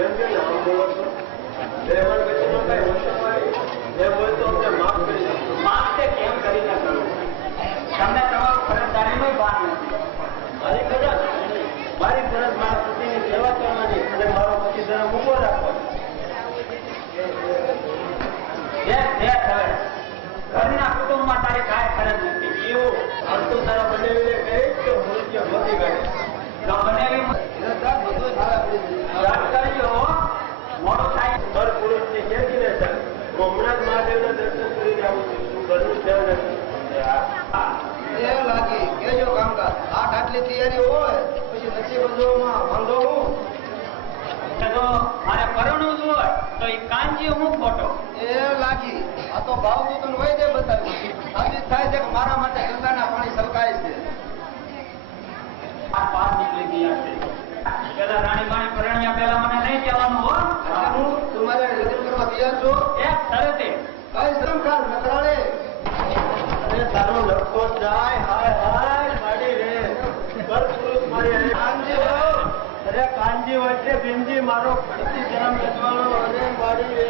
બોલો છો. નો કઈ હોશો મારી એમ હોય તો અમને માફ કરી દો. માફ તે કેમ કરીને કરું? તમને તમારું ફરજદારીનું ભાન નથી. મારી ફરજ? મારી ફરજ મારા પતિની સેવા કરવાની અને મારો પતિ ધર્મ ઊભો રાખવાનો. ઘરના કુટુંબમાં તારી કાંઈ ફરજ નથી. એવું? તો તારા બંને કહી કે મૃત્યુ મોતી કાઢે હોય પછી નસીબ જોવામાં વાંધો મારે કરણું જ હોય તો એ કાંજી હું ખોટો એ લાગી આ તો ભાવ દૂતન હોય તે બતાવ્યું મારા માટે ગંગાના પાણી આ નીકળી ગયા છે. પેલા રાણી માણી પરણ્યા પેલા મને નહીં કહેવાનું હો. હું તું લગ્ન કરવા તૈયાર છો? એક શરતે કઈ શ્રમ નકરાળે અરે તારો લડકો જાય હાય હાય માડી રે. પર પુરુષ મારી અરે. કાનજી અરે કાનજી વચ્ચે ભીમજી મારો ફરતી જન્મ રચવાનો અરે માડી રે.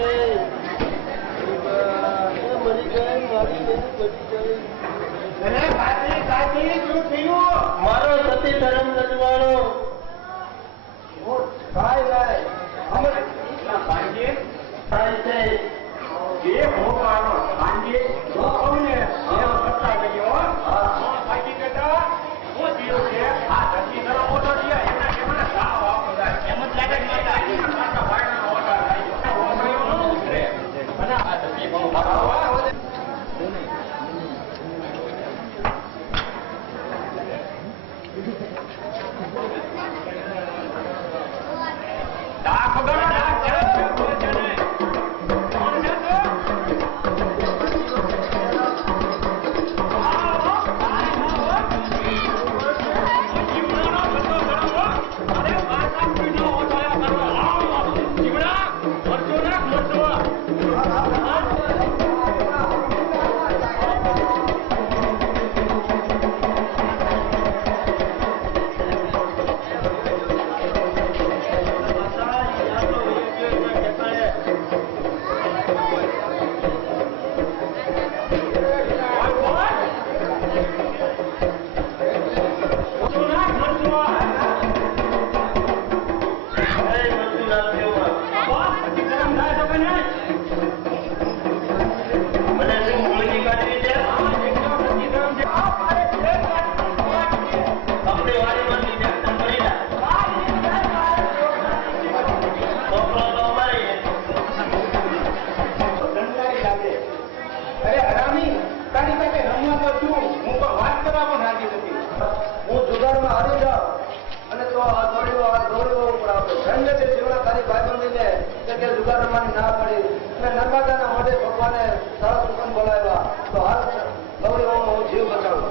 એ મરી જાય મારી રે ગઈ. મારો સતી ધર્મ રચવાનો ઉપર તે જીવના તારી ભાઈબંધીને કે જુગાર રમવાની ના પડી. અને નર્મદાના મોઢે ભગવાને સરસ હુકમ બોલાવ્યા. તો હાલ ગૌરીઓમાં હું જીવ બચાવું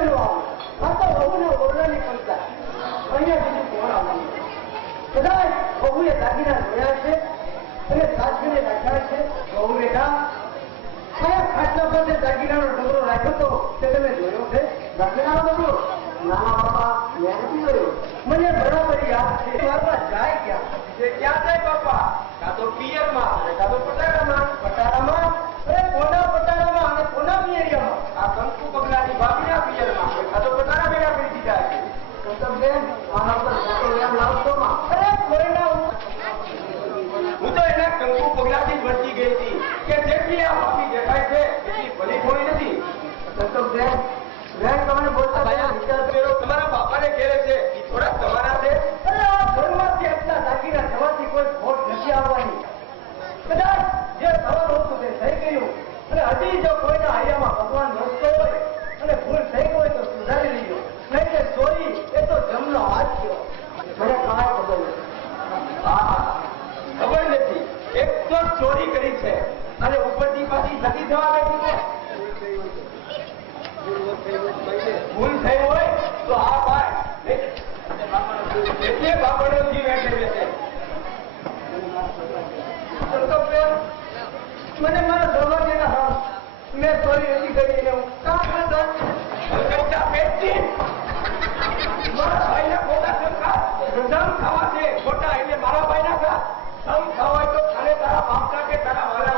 Yeah. બહુને ઓરડાની પંચાય અહીંયા બીજું કોણ આવવાનું કદાચ બહુએ દાગીના જોયા છે અને સાસરીને રાખ્યા છે. બહુ બેટા, કયા ખાટલા પર જે દાગીનાનો ડગરો રાખ્યો તો તે તમે જોયો છે? દાગીનાનો ડગરો ના ના બાપા, મેં નથી જોયો. મને બરાબર જાય ક્યાં? તે ક્યાં જાય બાપા? કાં તો પિયરમાં, કાં તો પટારામાં? કંકુ પગલાથી વર્તી ગઈ હતી કે જેટલી આ પાપી દેખાય છે એટલી ભલી થોડી નથી. કુંતમબેન, બેન તમે બોલતા પહેલા વિચાર કર્યો? તમારા બાપાને ઘેરે છે એ થોડા તમારા છે. અરે આ ઘરમાંથી એટલા દાગીના જવાથી કોઈ ખોટ નથી આવવાની. કદાચ જે થવાનું હતું તે થઈ ગયું. અને હજી જો કોઈના હૈયામાં ભગવાન વસતો હોય અને ભૂલ થઈ હોય તો સુધારી લીધો. નહીં કે ચોરી એ તો જમનો હાથ થયો. ચોરી કરી છે. અને ઉપરથી પાછી લગી થવા બેઠી છે. ભૂલ થઈ હોય તો આ ભાઈ બાપડો જીવ એટલે છે. મને મારા દરવાજે ના હા મેં ચોરી નથી કરી હું કાં કરતા? કચ્ચા પેટથી? ખોટા ખાવા છે. ખોટા એટલે મારા ભાઈના ખા. ધમ ખાવા તો তারা মারা